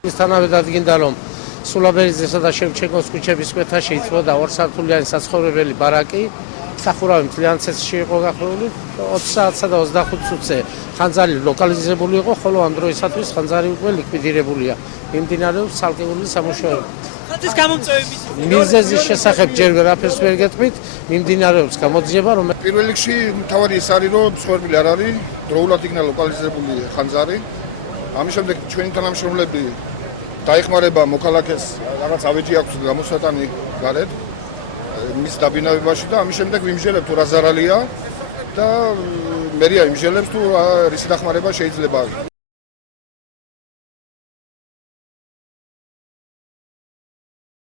მისთანავე დადგინდა, რომ სულაბერიძესა და შევჩენკოს ქუჩების კვეთაში იწვოდა 2 სართულიანი საცხოვრებელი ბარაკი. სახურავი მთლიან ცეცხლში იყო გახვეული. 20 საათსა და 25 წუთზე ხანძარი ლოკალიზებული იყო, ხოლო ამ დროისათვის ხანძარი უკვე ლიკვიდირებულია. მიმდინარეობს ცალკეული სამუშაოები. ხანძრის გამომწვევების მიზეზის შესახებ ჯერ ვერაფერს ვერ გეტყვით, მიმდინარეობს გამოძიება, რომელიც პირველ რიგში მთავარი ეს არის, რომ მსხვერპლი არ არის, დროულად იქნა ლოკალიზებული ხანძარი. ამის შემდეგ ჩვენი თანამშრომლები დაეხმარება მოქალაქეს, რაღაც ავეჯი აქვს გამოსატანი გარეთ მის დაბინავებაში და ამის შემდეგ ვიმსჯელებთ თუ რა ზარალია და მერია იმსჯელებს თუ რისი დახმარება შეიძლება.